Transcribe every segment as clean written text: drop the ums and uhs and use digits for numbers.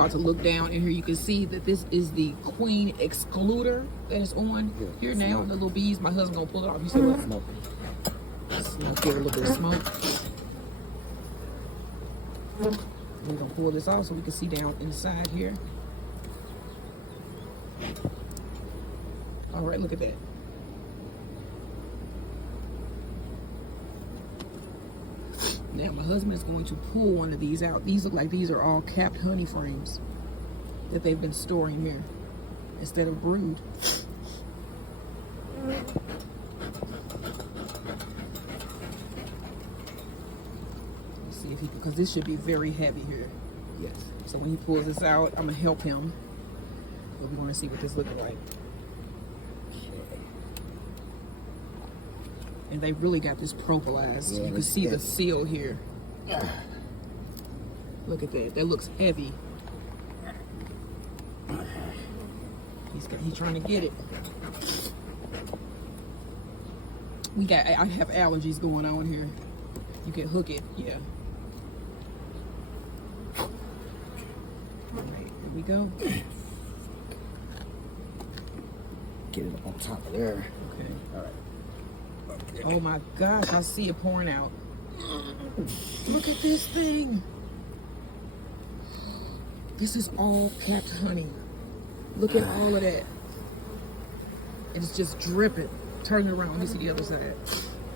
about to look down in here. You can see that this is the queen excluder that is on here now. The little bees. My husband gonna pull it off. You see what? Smoke. Smoke, give it a little bit of smoke. We're gonna pull this off so we can see down inside here. All right, look at that. Now my husband is going to pull one of these out. These look like these are all capped honey frames that they've been storing here instead of brood. Let's see if he can, because this should be very heavy here. Yes. So when he pulls this out, I'm gonna help him. But we want to see what this looking like. And they really got this propolized. Yeah, you can see the seal here. Look at that. That looks heavy. He's trying to get it. I have allergies going on here. You can hook it, yeah. All right, here we go. Get it up on top of there. Okay. All right. Oh my gosh, I see it pouring out. Look at this thing. This is all capped honey. Look at all of that. It's just dripping. Turn it around. Let me see the other side.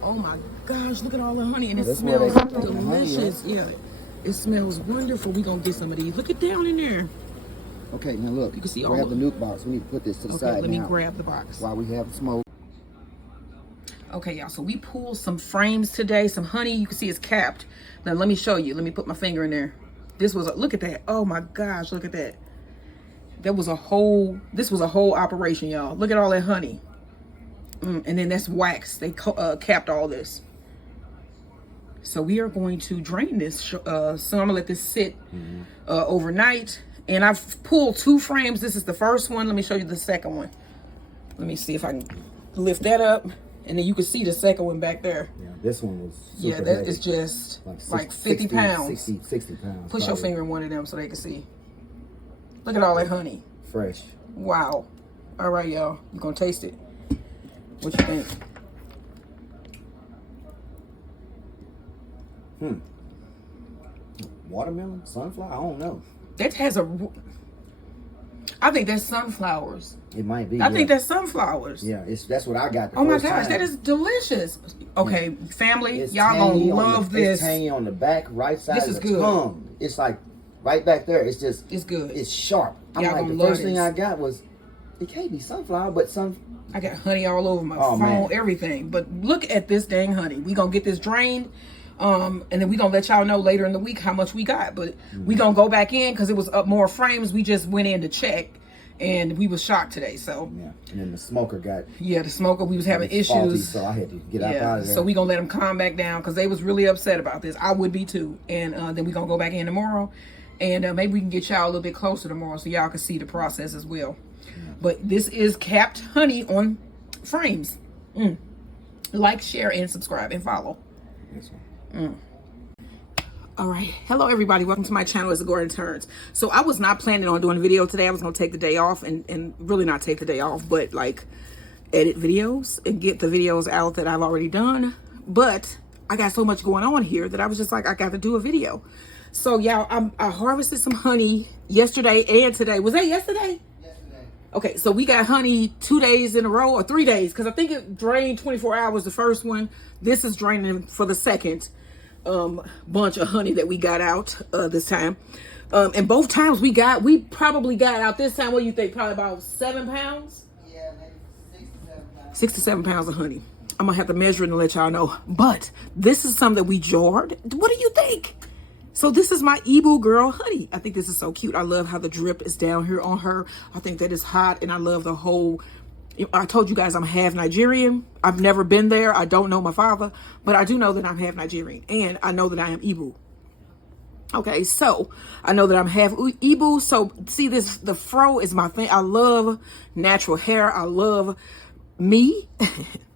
Oh my gosh, look at all the honey. And it smells delicious. Yeah, it smells wonderful. We're going to get some of these. Look at down in there. Okay, now look. You can see all grab the nuke box. We need to put this to the side. Let me grab the box. While we have the smoke. Okay, y'all, so we pulled some frames today, some honey. You can see it's capped. Now, let me show you. Let me put my finger in there. This was look at that. Oh my gosh, look at that. This was a whole operation, y'all. Look at all that honey. And then that's wax. They capped all this. So we are going to drain this. So I'm gonna let this sit overnight. And I've pulled 2 frames. This is the first one. Let me show you the second one. Let me see if I can lift that up. And then you can see the second one back there. Yeah, this one was super yeah, that heavy. is just like 50 pounds. 60 pounds. Push your finger in one of them so they can see. Look at all that honey. Fresh. Wow. All right, y'all. You're going to taste it. What you think? Watermelon? Sunflower? I don't know. That has I think that's sunflowers. It might be. I think that's sunflowers. Yeah, that's what I got. Oh my gosh, that is delicious. Okay, family, y'all gonna love this. It's tangy on the back right side This is of the good. tongue. It's like right back there. It's just. It's good. It's sharp. I'm Y'all like, gonna the love first thing this. I got was, it can't be sunflower, but I got honey all over my phone, everything. But look at this dang honey. We gonna get this drained. And then we gonna let y'all know later in the week how much we got. But we gonna go back in because it was up more frames. We just went in to check. And we was shocked today, so. Yeah, and then the smoker got. Yeah, the smoker, we was having issues. Faulty, so I had to get out of there. So we gonna let them calm back down because they was really upset about this. I would be too. And then we gonna go back in tomorrow. And maybe we can get y'all a little bit closer tomorrow so y'all can see the process as well. Yeah. But this is capped honey on frames. Like, share, and subscribe, and follow. This one. All right, hello everybody, welcome to my channel. It's Gordon Turns. So I was not planning on doing a video today. I was gonna take the day off and really not take the day off, but like edit videos and get the videos out that I've already done. But I got so much going on here that I was just like, I got to do a video. So y'all, I harvested some honey yesterday and today. Was that yesterday? Yesterday. Okay, so we got honey 2 days in a row or 3 days because I think it drained 24 hours the first one. This is draining for the second bunch of honey that we got out this time. And both times we probably got out this time, what do you think, probably about 7 pounds? Yeah, maybe 6 to 7 pounds. 6 to 7 pounds of honey. I'm gonna have to measure it and let y'all know. But this is some that we jarred. What do you think? So this is my Ibu girl honey. I think this is so cute. I love how the drip is down here on her. I think that is hot, and I love the whole. I told you guys I'm half Nigerian. I've never been there. I don't know my father, but I do know that I'm half Nigerian, and I know that I am Ibu. Okay, so I know that I'm half Ibu. So see this, the fro is my thing. I love natural hair. I love me.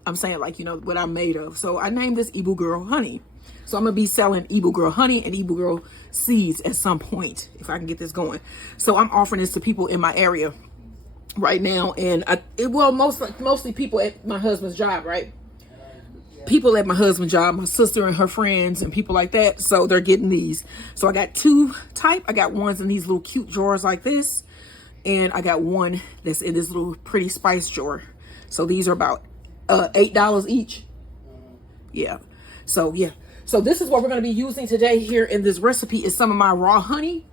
I'm saying, like, you know, what I'm made of. So I named this Ibu girl honey. So I'm gonna be selling Eagle Girl honey and Eagle Girl seeds at some point if I can get this going. So I'm offering this to people in my area right now, and mostly people at my husband's job, right? People at my husband's job, my sister and her friends and people like that. So they're getting these. So I got two type. I got ones in these little cute drawers like this, and I got one that's in this little pretty spice drawer. So these are about $8 each. Yeah. So yeah. So this is what we're going to be using today here in this recipe is some of my raw honey.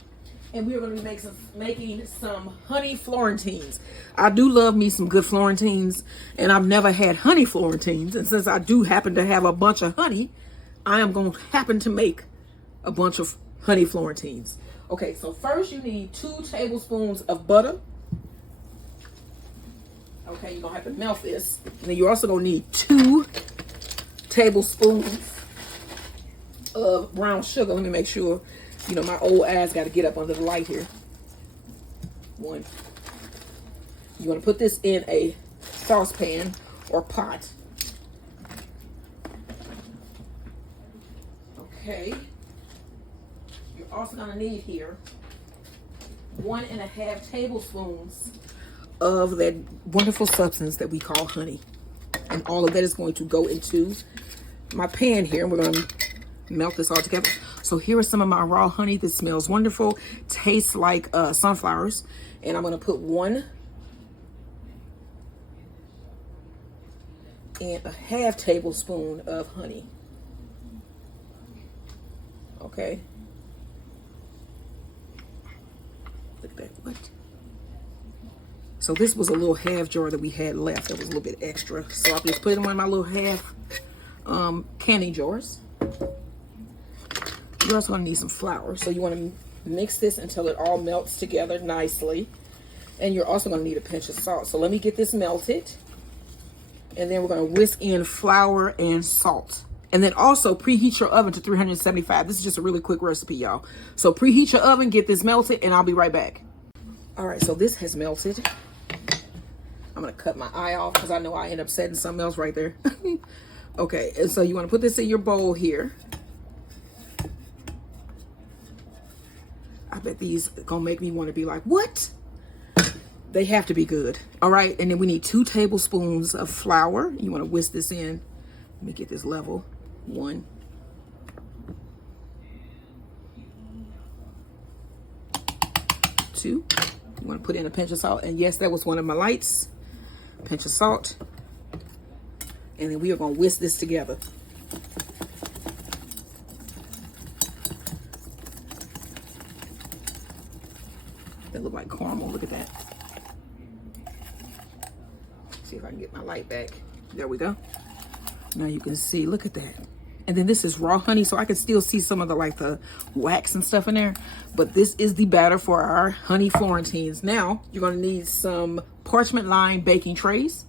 And we are going to be making some honey Florentines. I do love me some good Florentines, and I've never had honey Florentines. And since I do happen to have a bunch of honey, I am going to happen to make a bunch of honey Florentines. Okay, so first you need 2 tablespoons of butter. Okay, you're going to have to melt this. And then you're also going to need 2 tablespoons of brown sugar. Let me make sure. You know, my old eyes got to get up under the light here. 1. You want to put this in a saucepan or pot. Okay. You're also going to need here 1.5 tablespoons of that wonderful substance that we call honey. And all of that is going to go into my pan here. And we're going to melt this all together. So here is some of my raw honey. This smells wonderful. Tastes like sunflowers. And I'm going to put 1.5 tablespoon of honey. Okay. Look at that. What? So this was a little half jar that we had left. That was a little bit extra. So I'll just put it in one of my little half canning jars. You're also going to need some flour. So you want to mix this until it all melts together nicely. And you're also going to need a pinch of salt. So let me get this melted. And then we're going to whisk in flour and salt. And then also preheat your oven to 375. This is just a really quick recipe, y'all. So preheat your oven, get this melted, and I'll be right back. All right, so this has melted. I'm going to cut my eye off because I know I end up setting something else right there. Okay, and so you want to put this in your bowl here. I bet these are gonna make me want to be like, what? They have to be good. All right, and then we need 2 tablespoons of flour. You want to whisk this in. Let me get this level. 1. 2. You want to put in a pinch of salt. And yes, that was one of my lights. Pinch of salt. And then we are gonna whisk this together. That look like caramel. Look at that. See if I can get my light back. There we go. Now you can see, look at that. And then this is raw honey, so I can still see some of the wax and stuff in there. But this is the batter for our honey Florentines. Now you're gonna need some parchment lined baking trays.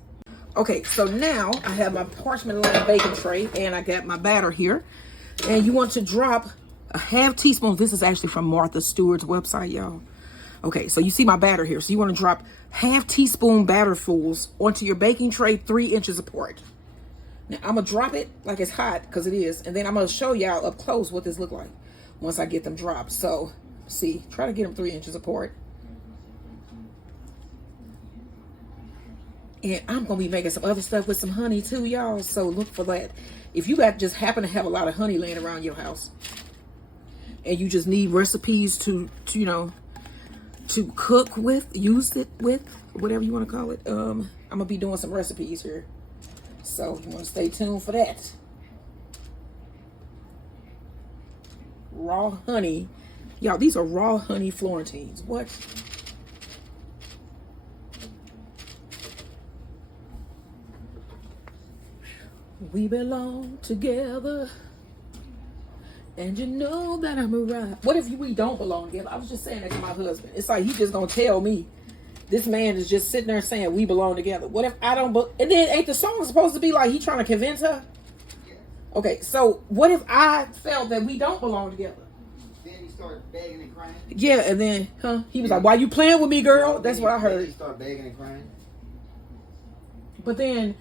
Okay, so now I have my parchment lined baking tray and I got my batter here. And you want to drop a half teaspoon. This is actually from Martha Stewart's website, y'all. Okay, so you see my batter here. So you want to drop half teaspoon batterfuls onto your baking tray 3 inches apart. Now I'm gonna drop it like it's hot because it is, and then I'm gonna show y'all up close what this look like once I get them dropped. So see, try to get them 3 inches apart. And I'm gonna be making some other stuff with some honey too, y'all. So look for that. If you got just happen to have a lot of honey laying around your house, and you just need recipes to you know, to cook with, use it with, whatever you want to call it. I'm gonna be doing some recipes here, so you want to stay tuned for that. Raw honey, y'all. These are raw honey Florentines. What? We belong together, and you know that I'm a right. What if we don't belong together? I was just saying that to my husband. It's like he just gonna tell me. This man is just sitting there saying we belong together. What if I don't? And then ain't the song supposed to be like he trying to convince her? Okay, so what if I felt that we don't belong together? Then he started begging and crying. Yeah, and then he was like, "Why you playing with me, girl?" That's what I heard. He started begging and crying. But then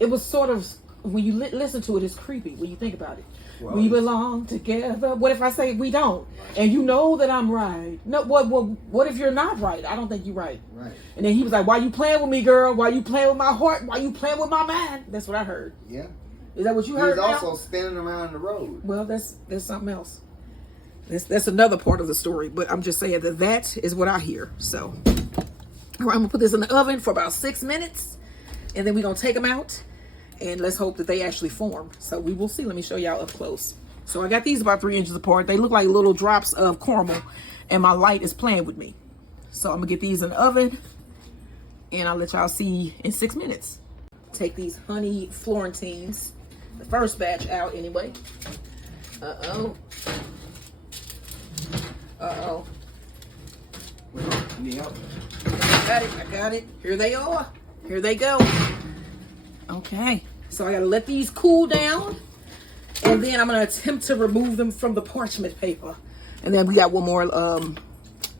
it was sort of, when you listen to it, it's creepy when you think about it. Well, we belong together. What if I say we don't? Right. And you know that I'm right. No, what if you're not right? I don't think you're right. Right. And then he was like, why you playing with me, girl? Why you playing with my heart? Why you playing with my mind? That's what I heard. Yeah. Is that what you heard? He's also spinning around the road. Well, that's something else. That's another part of the story. But I'm just saying that is what I hear. So, all right, I'm gonna put this in the oven for about 6 minutes, and then we're gonna take them out, and let's hope that they actually form. So we will see. Let me show y'all up close. So I got these about 3 inches apart. They look like little drops of caramel, and my light is playing with me. So I'm gonna get these in the oven, and I'll let y'all see in 6 minutes. Take these honey Florentines, the first batch, out anyway. Uh-oh. Uh-oh. Yep. I got it. Here they are. Here they go. Okay. So I gotta let these cool down, and then I'm gonna attempt to remove them from the parchment paper. And then we got one more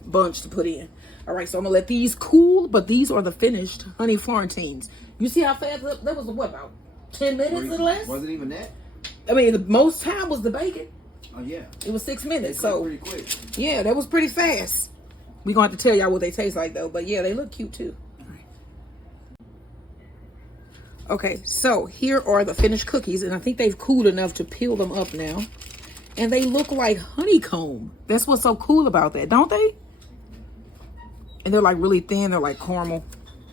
bunch to put in. All right, so I'm gonna let these cool, but these are the finished honey Florentines. You see how fast that was? What, about 10 minutes or less? Wasn't even that? I mean, the most time was the bacon. Oh yeah. It was 6 minutes. So pretty quick. Yeah, that was pretty fast. We're gonna have to tell y'all what they taste like though. But yeah, they look cute too. Okay, so here are the finished cookies, and I think they've cooled enough to peel them up now. And they look like honeycomb. That's what's so cool about that, don't they? And they're like really thin. They're like caramel.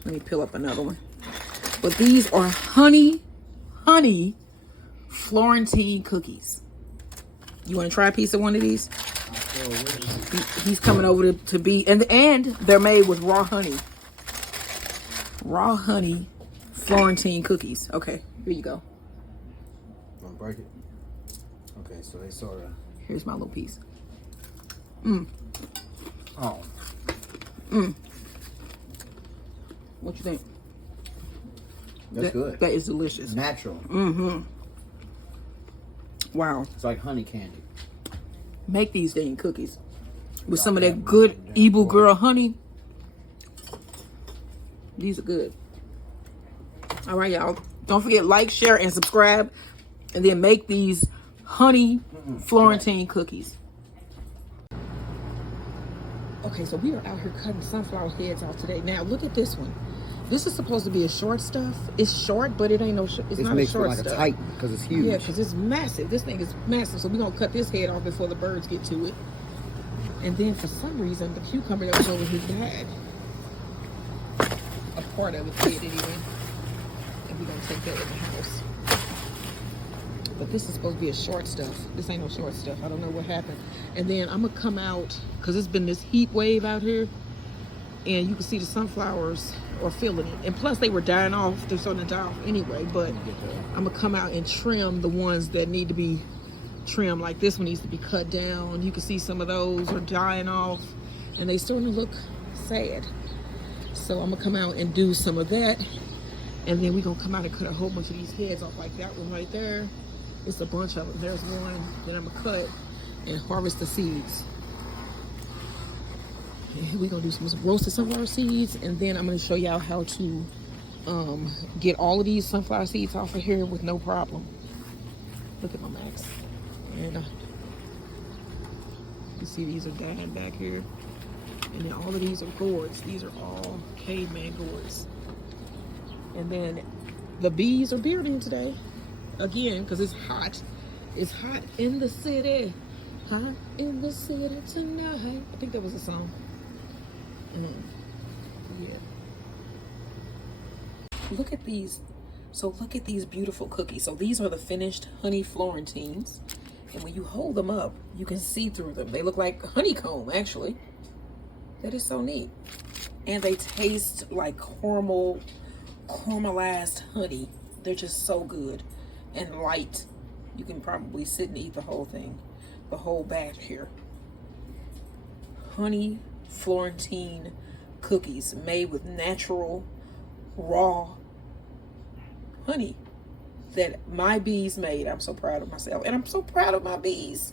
Let me peel up another one. But these are honey Florentine cookies. You want to try a piece of one of these? He's coming over to be, and they're made with raw honey. Raw honey Florentine cookies. Okay, here you go. Want to break it? Okay, so they sort of. Here's my little piece. Oh. What you think? That's good. That is delicious. Natural. Wow. It's like honey candy. Make these dang cookies with some of that good Evil Girl honey. These are good. All right, y'all. Don't forget, like, share, and subscribe. And then make these honey Florentine cookies. Okay, so we are out here cutting sunflower heads off today. Now, look at this one. This is supposed to be a short stuff. It's short, but it ain't no. It's not a short like stuff. A tight because it's huge. Yeah, because it's massive. This thing is massive. So we're gonna cut this head off before the birds get to it. And then for some reason, the cucumber that was over here died. A part of it did anyway. And we're gonna take that in the house. But this is supposed to be a short stuff. This ain't no short stuff. I don't know what happened. And then I'm gonna come out because it's been this heat wave out here. And you can see the sunflowers are feeling it. And plus they were dying off. They're starting to die off anyway. But I'm gonna come out and trim the ones that need to be trimmed. Like this one needs to be cut down. You can see some of those are dying off. And they starting to look sad. So I'm gonna come out and do some of that. And then we're gonna come out and cut a whole bunch of these heads off, like that one right there. It's a bunch of them. There's one that I'm gonna cut and harvest the seeds. We're gonna do some roasted sunflower seeds, and then I'm gonna show y'all how to get all of these sunflower seeds off of here with no problem. Look at my max. And you see these are dying back here. And then all of these are gourds. These are all caveman gourds. And then the bees are bearding today. Again, because it's hot. It's hot in the city. Hot in the city tonight. I think that was a song. Yeah. Look at these. So look at these beautiful cookies. So these are the finished honey Florentines. And when you hold them up, you can see through them. They look like honeycomb, actually. That is so neat. And they taste like caramelized honey. They're just so good and light. You can probably sit and eat the whole thing, the whole batch here. Honey Florentine cookies made with natural raw honey that my bees made. I'm so proud of myself, and I'm so proud of my bees.